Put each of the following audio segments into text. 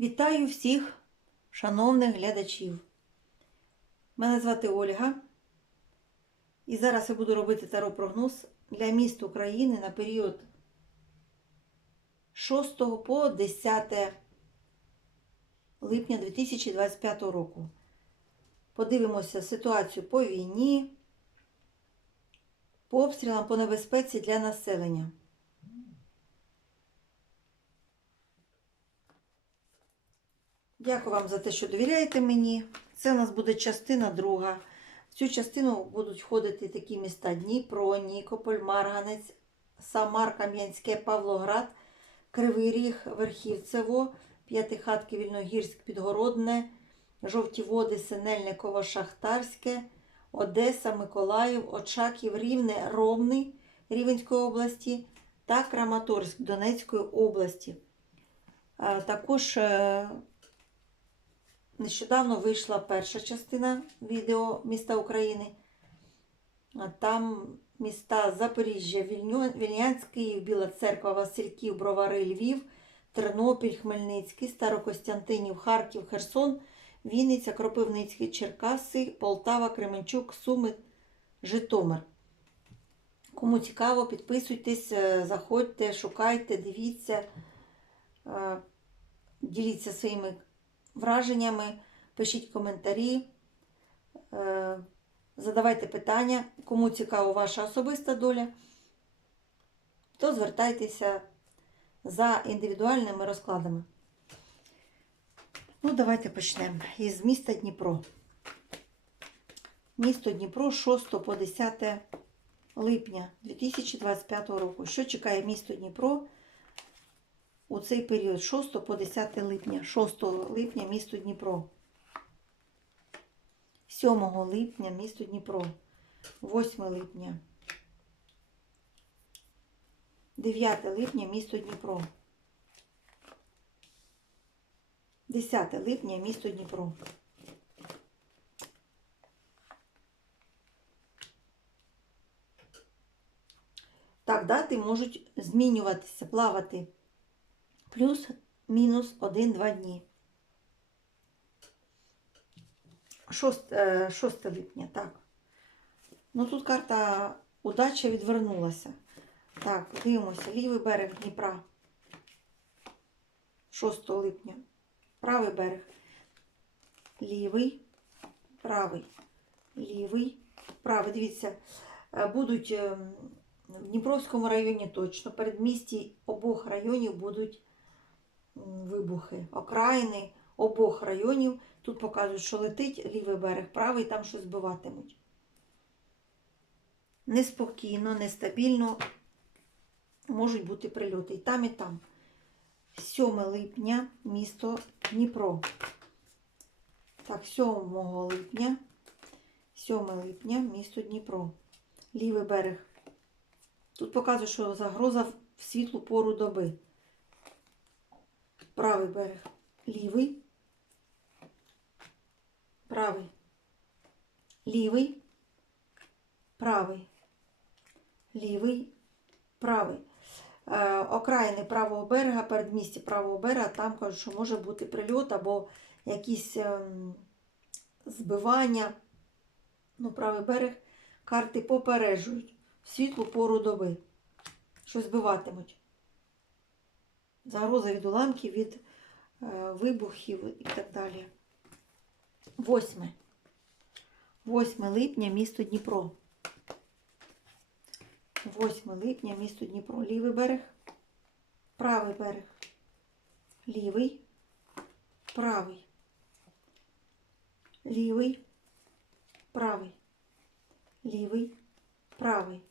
Вітаю всіх шановних глядачів. Мене звати Ольга. І зараз я буду робити таро-прогноз для міст України на період 6 по 10 липня 2025 року. Подивимося ситуацію по війні, по обстрілам, по небезпеці для населення. Дякую вам за те, що довіряєте мені. Це у нас буде частина друга. В цю частину будуть входити такі міста Дніпро, Нікополь, Марганець, Самар, Кам'янське, Павлоград, Кривий Ріг, Верхівцево, П'ятихатки, Вільногірськ, Підгородне, Жовті Води, Синельниково, Шахтарське, Одеса, Миколаїв, Очаків, Рівне, Ровний Рівенської області та Краматорськ Донецької області. Також е, Нещодавно вийшла перша частина відео міста України. Там міста Запоріжжя, Вільню- Вільнянськ, Київ, Біла Церква, Васильків, Бровари, Львів, Тернопіль, Хмельницький, Старокостянтинів, Харків, Херсон, Вінниця, Кропивницький, Черкаси, Полтава, Кременчук, Суми, Житомир. Кому цікаво, підписуйтесь, е, заходьте, шукайте, дивіться, е, діліться своїми враженнями, пишіть коментарі, е, задавайте питання, кому цікава ваша особиста доля, то звертайтеся за індивідуальними розкладами. Ну, давайте почнемо із міста Дніпро. Місто Дніпро 6 по 10 липня 2025 року. Що чекає місто Дніпро? У цей період 6 по 10 липня, 6 липня місто Дніпро. 7 липня місто Дніпро. 8 липня. 9 липня місто Дніпро. 10 липня місто Дніпро. Так, дати можуть змінюватися, плавати плюс-мінус 1-2 дні. 6, 6 липня, так. Ну тут карта удача відвернулася. Так, дивимося. Лівий берег Дніпра. 6 липня. Правий берег. Лівий, правий, лівий, правий. Дивіться, е, будуть ем, в Дніпровському районі точно. Передмісті обох районів будуть вибухи. Окраїни обох районів. Тут показують, що летить лівий берег, правий, там щось збиватимуть. Неспокійно, нестабільно можуть бути прильоти. І там, і там. 7 липня місто Дніпро. Так, 7 липня. 7 липня місто Дніпро. Лівий берег. Тут показує, що загроза в світлу пору доби. Правий берег. Лівий. Правий. Лівий. Правий. Лівий. Правий. Е, окраїни правого берега, передмісті правого берега, там кажуть, що може бути прильот або якісь ем, збивання. Ну, правий берег карти попереджують в світлу пору доби, що збиватимуть. Загроза від уламків, від е, вибухів і так далі. Восьме. 8 липня місто Дніпро. 8 липня місто Дніпро. Лівий берег, правий берег. Лівий, правий. Лівий, правий. Лівий, правий.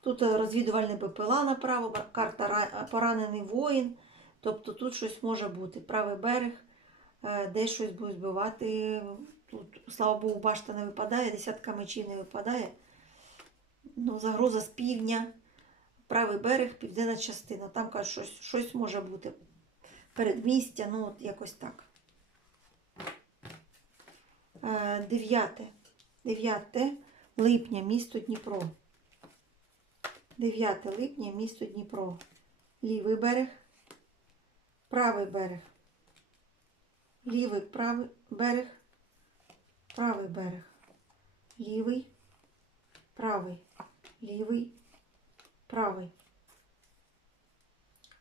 Тут е, розвідувальний БПЛА направо, карта поранений воїн. Тобто тут щось може бути. Правий берег, е, десь щось буде збивати. Тут, слава Богу, башта не випадає, десятка мечів не випадає. Ну, загроза з півдня, правий берег, південна частина. Там кажуть, щось, щось може бути. Передмістя, ну от якось так. Е, 9. 9 липня, місто Дніпро. 9 липня, місто Дніпро. Лівий берег, правий берег. лівий, правий берег, правий берег, лівий, правий, лівий, правий.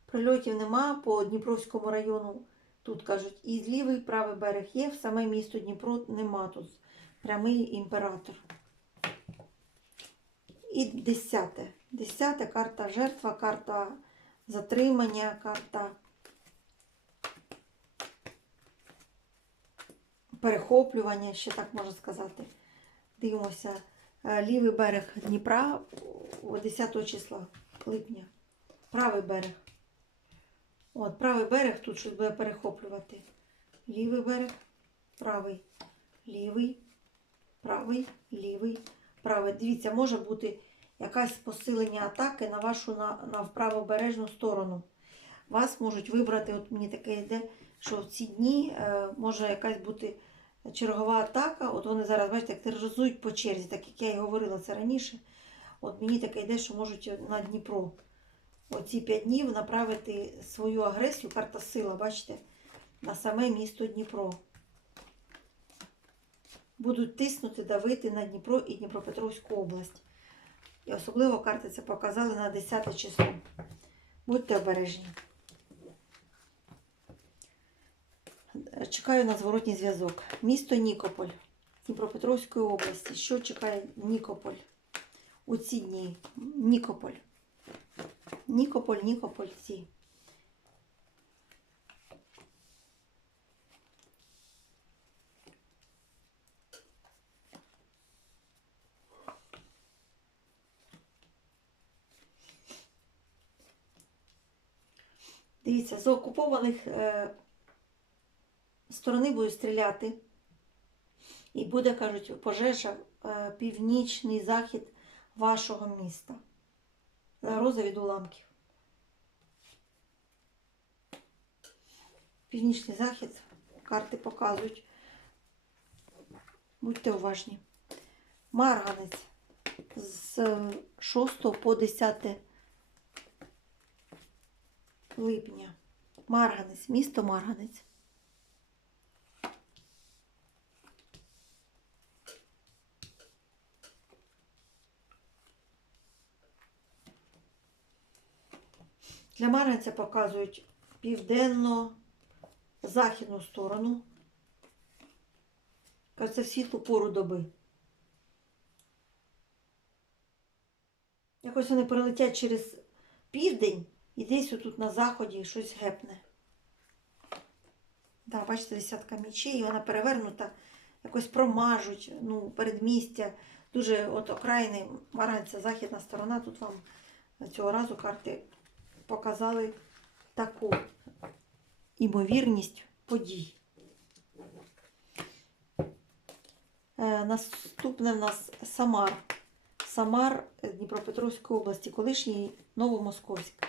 Прильотів нема по Дніпровському району. Тут кажуть, і лівий, і правий берег є, в саме місто Дніпро нема тут. Прямий імператор. І десяте. Десяте карта жертва, карта затримання, карта перехоплювання, ще так можна сказати. Дивимося. Е, Лівий берег Дніпра о, 10 числа липня. Правий берег. От, правий берег тут щось буде перехоплювати. Лівий берег, правий, лівий, правий, лівий, правий. Дивіться, може бути якась посилення атаки на вашу на, на правобережну сторону. Вас можуть вибрати, от мені таке йде, що в ці дні е, може якась бути чергова атака. От вони зараз, бачите, як тероризують по черзі, так як я і говорила це раніше. От мені таке йде, що можуть на Дніпро оці 5 днів направити свою агресію, карта сила, бачите, на саме місто Дніпро. Будуть тиснути, давити на Дніпро і Дніпропетровську область. І особливо карти це показали на 10 число. Будьте обережні. Чекаю на зворотній зв'язок. Місто Нікополь Дніпропетровської області. Що чекає Нікополь у ці дні? Нікополь. Нікополь, Нікополь, ці. Дивіться, з окупованих е, сторони будуть стріляти. І буде, кажуть, пожежа е, північний захід вашого міста. Загроза від уламків. Північний захід. Карти показують. Будьте уважні. Марганець з 6 по 10 липня. Марганець, місто Марганець. Для Марганця показують південно-західну сторону. Це в світлу пору доби. Якось вони прилетять через південь і десь отут на заході щось гепне. Да, бачите, десятка мічей, і вона перевернута, якось промажуть, ну, передмістя. Дуже от окраїни Марганця, західна сторона. Тут вам цього разу карти показали таку імовірність подій. Е, наступне в нас Самар. Самар Дніпропетровської області, колишній Новомосковськ.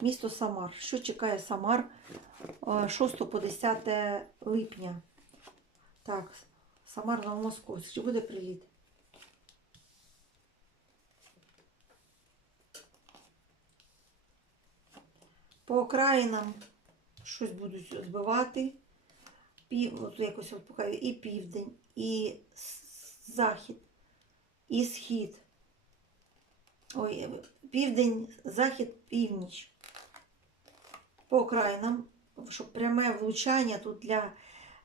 Місто Самар. Що чекає Самар е, 6 по 10 липня? Так, Самар Новомосковськ. Чи буде приліт? По окраїнам щось будуть збивати. Пів, от якось покажу, і південь, і захід, і схід. Ой, південь, захід, північ. По окраїнам, щоб пряме влучання тут для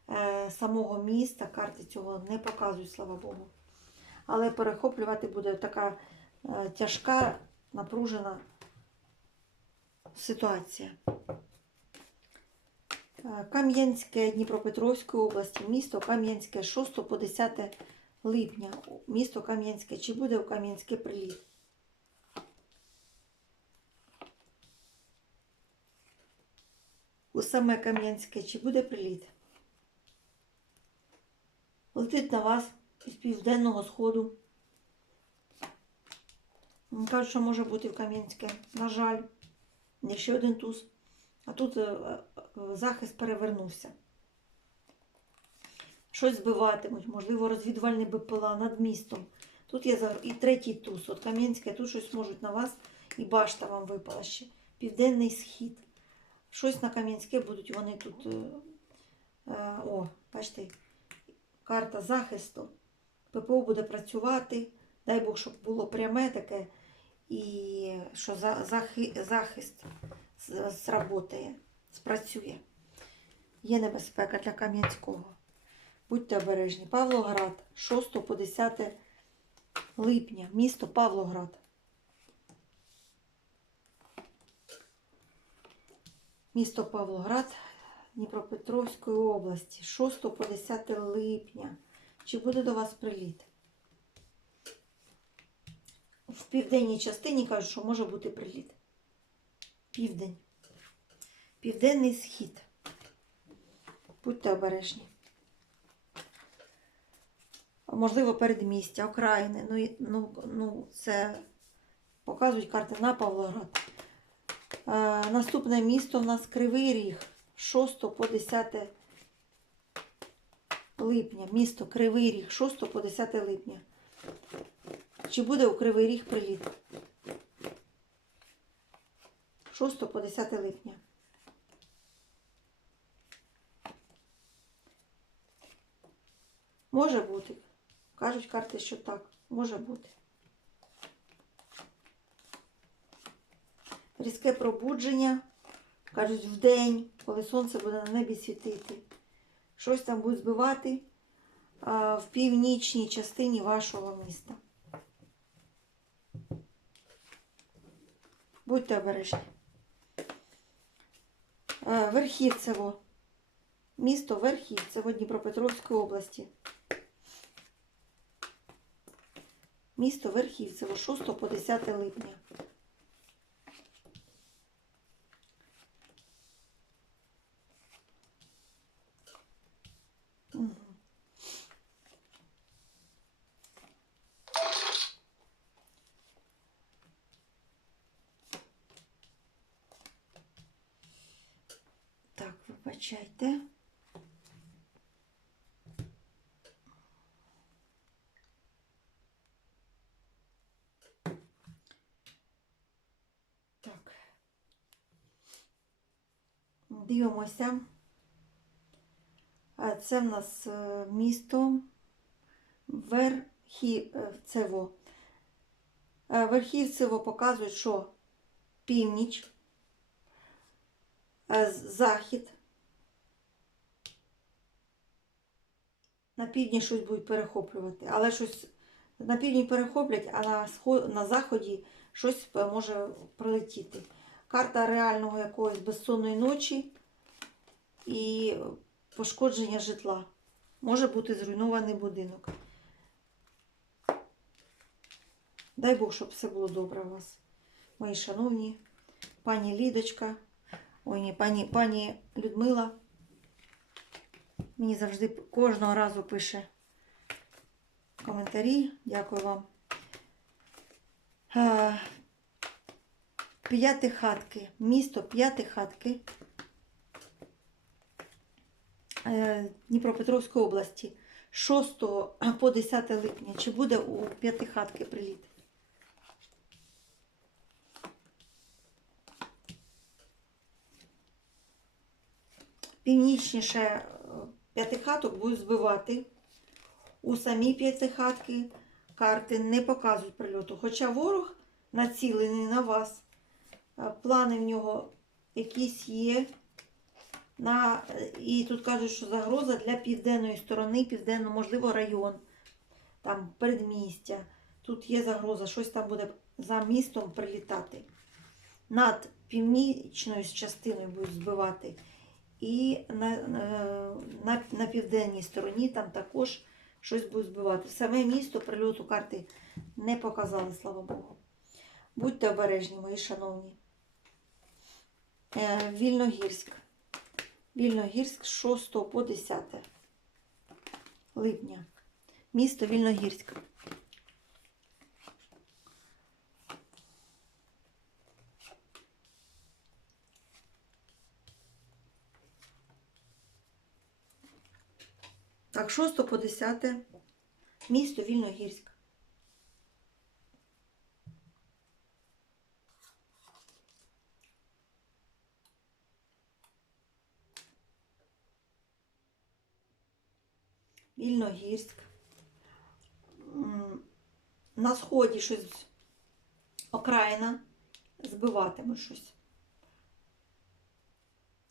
е, самого міста, карти цього не показують, слава Богу. Але перехоплювати буде така е, тяжка, напружена ситуація. Кам'янське Дніпропетровської області, місто Кам'янське 6 по 10 липня. Місто Кам'янське. Чи буде у Кам'янське приліт? У саме Кам'янське, чи буде приліт? Летить на вас із південного сходу. Кажуть, що може бути в Кам'янське. На жаль. Не ще один туз. А тут е, е, захист перевернувся. Щось збиватимуть, можливо, розвідувальні БПЛА над містом. Тут є і третій туз. От Кам'янське, тут щось можуть на вас, і башта вам випала ще. Південний схід. Щось на Кам'янське будуть вони тут е, Е, О, бачите, карта захисту. ППО буде працювати. Дай Бог, щоб було пряме таке, і що захи, захист зработає, спрацює. Є небезпека для Кам'янського. Будьте обережні. Павлоград, 6 по 10 липня, місто Павлоград. Місто Павлоград Дніпропетровської області, 6 по 10 липня. Чи буде до вас приліт? В південній частині кажуть, що може бути приліт. Південь. Південний схід. Будьте обережні. Можливо, передмістя, окраїни. Ну, ну, ну, це показують карти на Павлоград. Е, наступне місто в нас Кривий Ріг. 6 по 10 липня. Місто Кривий Ріг. 6 по 10 липня. Чи буде у Кривий Ріг приліт? 6 по 10 липня. Може бути. Кажуть карти, що так. Може бути. Різке пробудження. Кажуть, в день, коли сонце буде на небі світити. Щось там буде збивати в північній частині вашого міста. Будьте обережні. Е, Верхівцево. Місто Верхівцево Дніпропетровської області. Місто Верхівцево 6 по 10 липня. Мгм. Так, вибачайте. Так. Дивимося. Це в нас е, місто Верхівцево. Е, Верхівцево показує, що північ, е, захід. На півдні щось будуть перехоплювати, але щось на півдні перехоплять, а на, сход, на заході щось е, може прилетіти. Карта реального якогось безсонної ночі і пошкодження житла. Може бути зруйнований будинок. Дай Бог, щоб все було добре у вас, мої шановні, пані Лідочка, ой, ні, пані, пані Людмила. Мені завжди кожного разу пише коментарі. Дякую вам. Е, П'яти хатки. Місто п'яти хатки. Е, Дніпропетровської області 6 по 10 липня. Чи буде у п'ятихатки приліт? Північніше п'ятихаток будуть збивати. У самі п'ятихатки карти не показують прильоту. Хоча ворог націлений на вас. Плани в нього якісь є. На, і тут кажуть, що загроза для південної сторони, південно, можливо, район, там передмістя. Тут є загроза, щось там буде за містом прилітати. Над північною частиною будуть збивати. І на, на, на південній стороні там також щось будуть збивати. Саме місто прильоту карти не показали, слава Богу. Будьте обережні, мої шановні. Е, Вільногірськ. Вільногірськ 6 по 10 липня. Місто Вільногірськ. Так, 6 по 10 місто Вільногірськ. Вільногірськ. На сході щось окраїна збиватиме щось.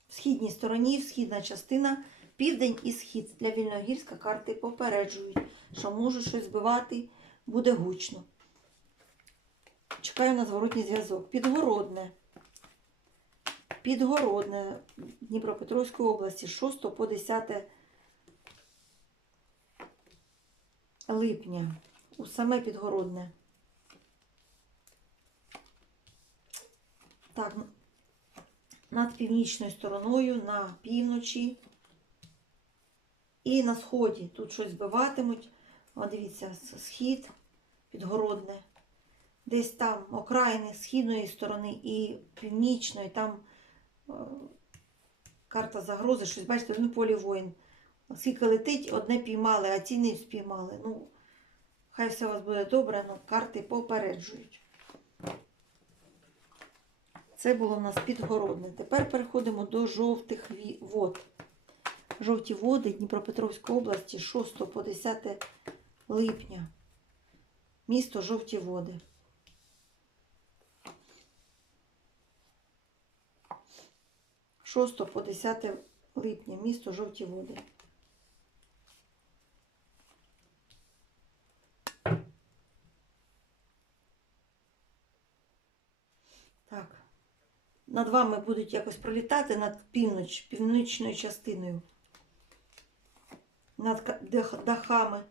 В східній стороні, східна частина, південь і схід для Вільногірська карти попереджують, що може щось збивати, буде гучно. Чекаю на зворотній зв'язок. Підгородне. Підгородне Дніпропетровської області 6 по 10 липня. У саме підгородне. Так, над північною стороною, на півночі і на сході. Тут щось збиватимуть. О, дивіться, схід, підгородне. Десь там окраїни східної сторони і північної, там е, карта загрози, щось, бачите, ну полі воїн. Скільки летить, одне піймали, а ці не спіймали. Ну, хай все у вас буде добре, але карти попереджують. Це було в нас підгородне. Тепер переходимо до жовтих вод. Жовті води Дніпропетровської області 6 по 10 липня. Місто Жовті води. 6 по 10 липня. Місто Жовті води. Так. Над вами будуть якось пролітати над північ, північною частиною. Над дахами.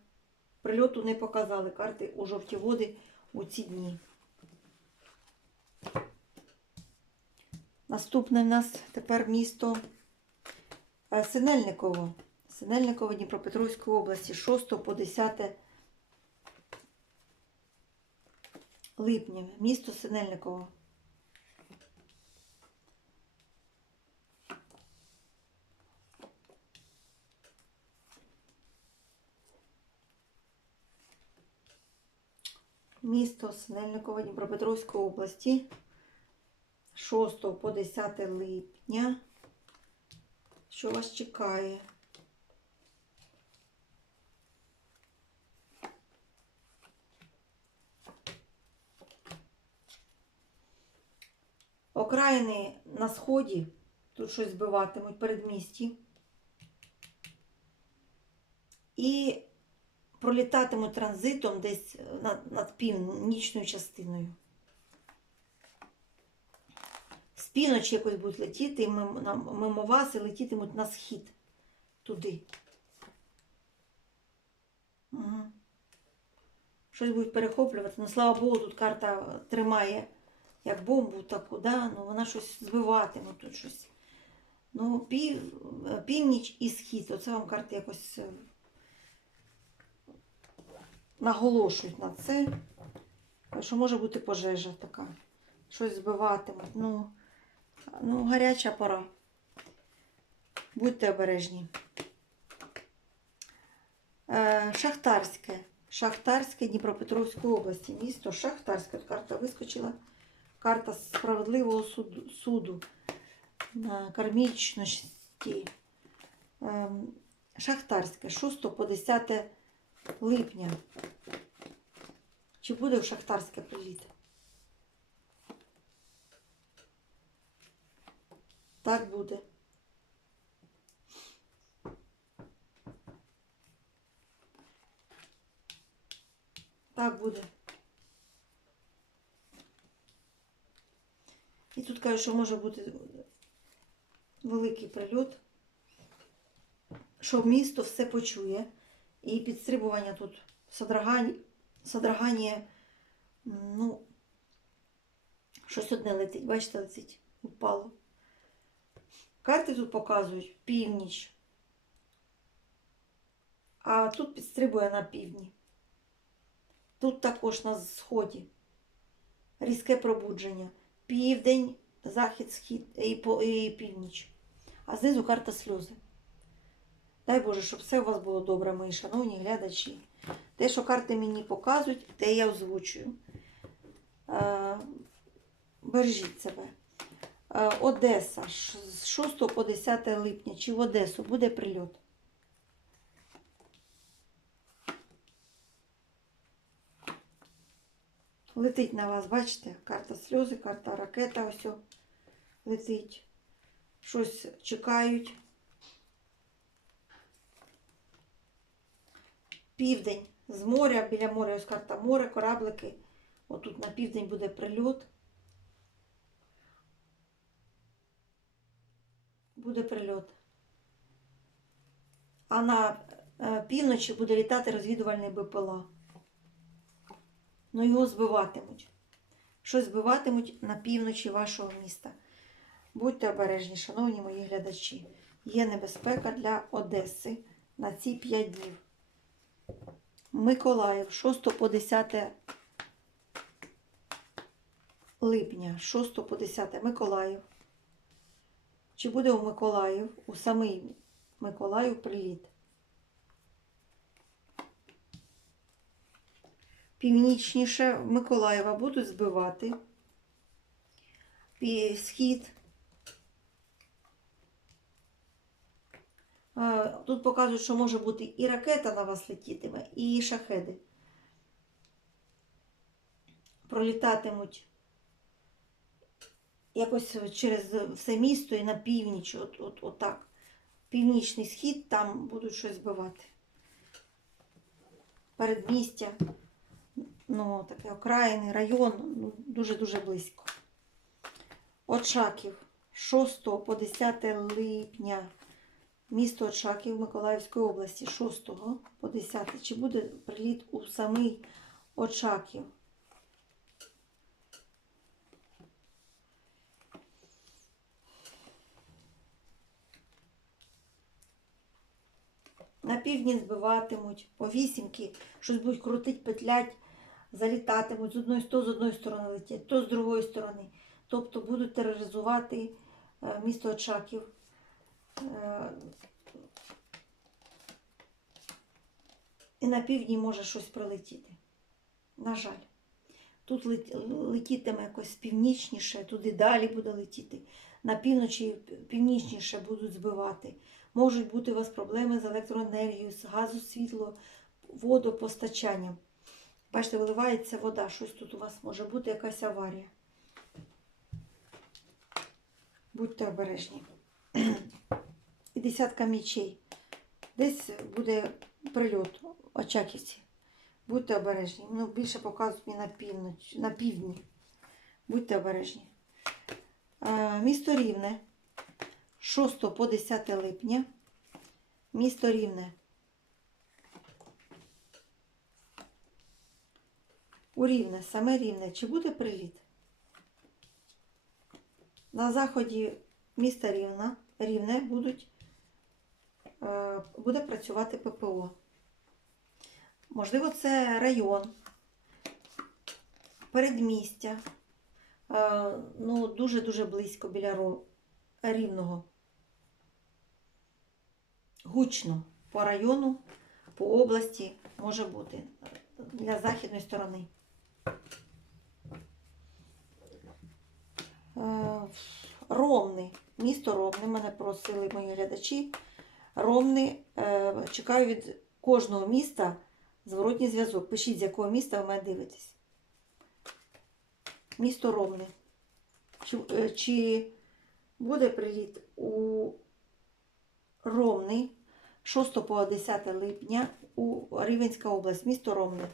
Прильоту не показали карти у жовті води у ці дні. Наступне в нас тепер місто е, Синельниково. Синельниково Дніпропетровської області 6 по 10 липня. Місто Синельниково. Місто Синельниково Дніпропетровської області 6 по 10 липня. Що вас чекає? Окраїни на сході, тут щось збиватимуть передмісті. І пролітатимуть транзитом десь над, над північною частиною. З півночі якось будуть летіти, і мимо, вас і летітимуть на схід туди. Угу. Щось будуть перехоплювати. Ну, слава Богу, тут карта тримає як бомбу таку, да? ну, вона щось збиватиме тут щось. Ну, пів, північ і схід. Оце вам карти якось е, наголошують на це, що може бути пожежа така. Щось збиватимуть. Ну, ну гаряча пора. Будьте обережні. Е, Шахтарське. Шахтарське Дніпропетровської області. Місто Шахтарське. Карта вискочила. Карта справедливого суду, суду кармічності. Ем, Шахтарське. 6 по 10 липня. Чи буде в Шахтарське приліт? Так буде. Так буде. І тут кажуть, що може бути великий прильот, що місто все почує. І підстрибування тут содрагання, содрагання, ну, щось одне летить, бачите, летить, упало. Карти тут показують північ. А тут підстрибує на півдні. Тут також на сході. Різке пробудження. Південь, захід, схід і північ. А знизу карта сльози. Дай Боже, щоб все у вас було добре, мої шановні глядачі. Те, що карти мені показують, те я озвучую. Е, бережіть себе. Е, Одеса з 6 по 10 липня чи в Одесу буде прильот. Летить на вас, бачите? Карта сльози, карта ракета ось летить. Щось чекають. Південь з моря, біля моря, ось карта море, кораблики. Отут на південь буде прильот. Буде прильот. А на е, півночі буде літати розвідувальний БПЛА. Ну його збиватимуть. Щось збиватимуть на півночі вашого міста. Будьте обережні, шановні мої глядачі. Є небезпека для Одеси на ці 5 днів. Миколаїв, 6 по 10 липня, 6 по 10 Миколаїв. Чи буде у Миколаїв, у самий Миколаїв приліт? Північніше Миколаєва будуть збивати. Схід. Тут показують, що може бути і ракета на вас летітиме, і шахеди. Пролітатимуть якось через все місто і на північ, от, от, отак. Північний схід, там будуть щось збивати. Передмістя, ну, таке окраїни, район, ну, дуже-дуже близько. Очаків, 6 по 10 липня. Місто Очаків Миколаївської області 6 по 10. Чи буде приліт у самий Очаків? На півдні збиватимуть, по вісімки, щось будуть крутить, петлять, залітатимуть з одної, то з одної сторони летять, то з другої сторони. Тобто будуть тероризувати е, місто Очаків. Е, І на півдні може щось прилетіти. На жаль. Тут летітиме якось північніше, туди далі буде летіти. На півночі північніше будуть збивати. Можуть бути у вас проблеми з електроенергією, з газу, світло, водопостачанням. Бачите, виливається вода, щось тут у вас може бути якась аварія. Будьте обережні. І десятка мічей. Десь буде прильот Очаківці. Будьте обережні. Ну, більше показують мені на північ, на півдні. Будьте обережні. Е, місто Рівне. 6 по 10 липня. Місто Рівне. У Рівне, саме Рівне. Чи буде приліт? На заході міста Рівна, Рівне будуть, буде працювати ППО. Можливо, це район, передмістя, е, ну, дуже-дуже близько біля Рівного. Гучно по району, по області може бути для західної сторони. Е, Ромни, місто Ромни, мене просили мої глядачі. Ромни, е, чекаю від кожного міста зворотній зв'язок. Пишіть, з якого міста ви мене дивитесь. Місто Ромни. Чи, е, чи буде приліт у Ромни 6 по 10 липня у Рівенська область, місто Ромни.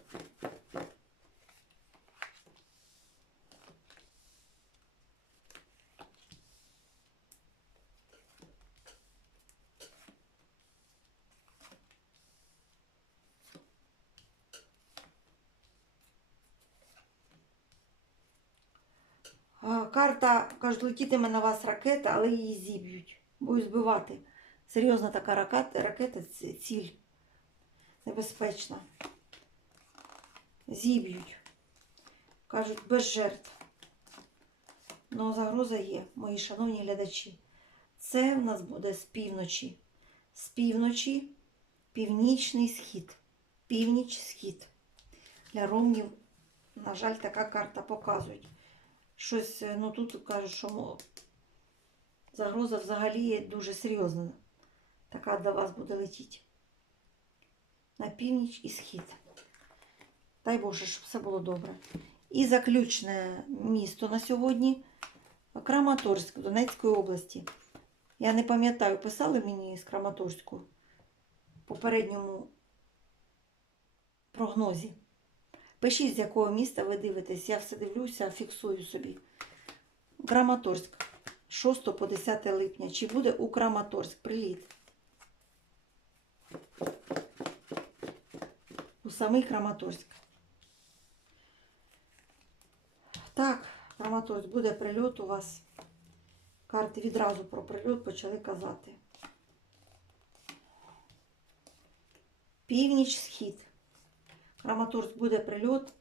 А, Карта, кажуть, летітиме на вас ракета, але її зіб'ють. Будуть збивати. Серйозна така ракета, ракета ціль. Небезпечна. Зіб'ють. Кажуть, без жертв. Ну, загроза є, мої шановні глядачі. Це в нас буде з півночі. З півночі північний схід. Північ схід. Для ромнів, на жаль, така карта показують щось, е, ну тут кажуть, що загроза взагалі дуже серйозна. Така до вас буде летіти. На північ і схід. Дай Боже, щоб все було добре. І заключне місто на сьогодні Краматорськ Донецької області. Я не пам'ятаю, писали мені з Краматорську в попередньому прогнозі. Пишіть, з якого міста ви дивитесь. Я все дивлюся, фіксую собі. Краматорськ. 6 по 10 липня. Чи буде у Краматорськ приліт? У самий Краматорськ. Так, Краматорськ, буде прильот у вас. Карти відразу про прильот почали казати. Північ, схід. Краматорськ буде прильот.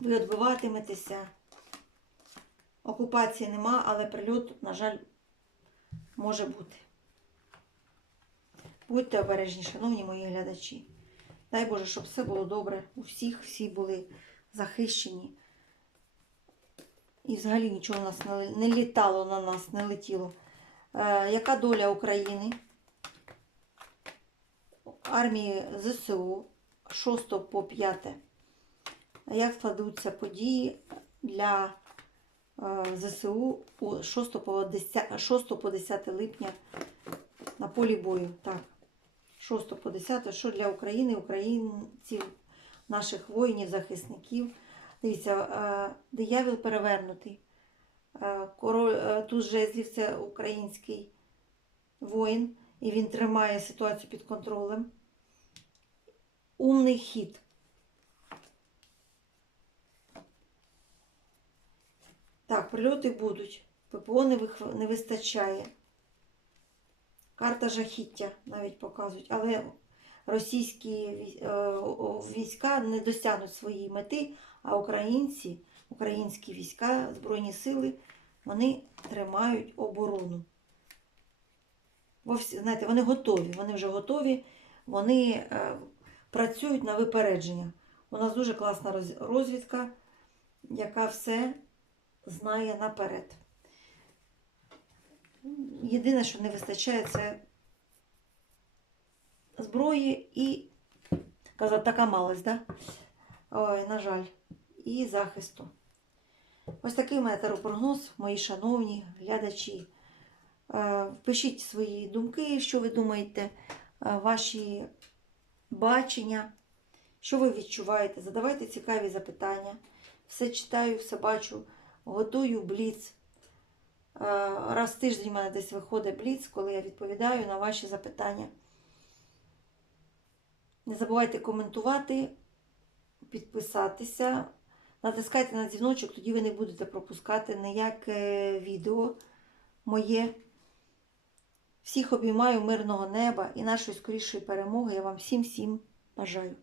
Ви відбиватиметеся. Окупації нема, але прильот, на жаль, може бути. Будьте обережні, шановні мої глядачі. Дай Боже, щоб все було добре. У всіх всі були захищені. І взагалі нічого у нас не, літало на нас, не летіло. Е, яка доля України? Армії ЗСУ 6 по 5. Як складуться події для е, ЗСУ 6 по 10, 6 по 10 липня на полі бою? Так. 6 по 10, що для України, українців, наших воїнів, захисників. Дивіться, е, диявіл перевернутий. Е, Король е, туз жезлів це український воїн, і він тримає ситуацію під контролем. Умний хід. Так, прильоти будуть. ППО не, вих... не вистачає. Карта жахіття навіть показують, але російські е, війська не досягнуть своєї мети, а українці, українські війська, Збройні сили, вони тримають оборону. Знаєте, вони готові, вони вже готові, вони е, працюють на випередження. У нас дуже класна розвідка, яка все знає наперед. Єдине, що не вистачає, це зброї і казав, така малость, да? Ой, на жаль, і захисту. Ось такий у мене таропрогноз, мої шановні глядачі. Е, Пишіть свої думки, що ви думаєте, е, ваші бачення, що ви відчуваєте. Задавайте цікаві запитання. Все читаю, все бачу, готую бліц. Е, Раз в тиждень у мене десь виходить бліц, коли я відповідаю на ваші запитання. Не забувайте коментувати, підписатися, натискайте на дзвіночок, тоді ви не будете пропускати ніяке відео моє. Всіх обіймаю мирного неба і нашої скорішої перемоги. Я вам всім всім бажаю.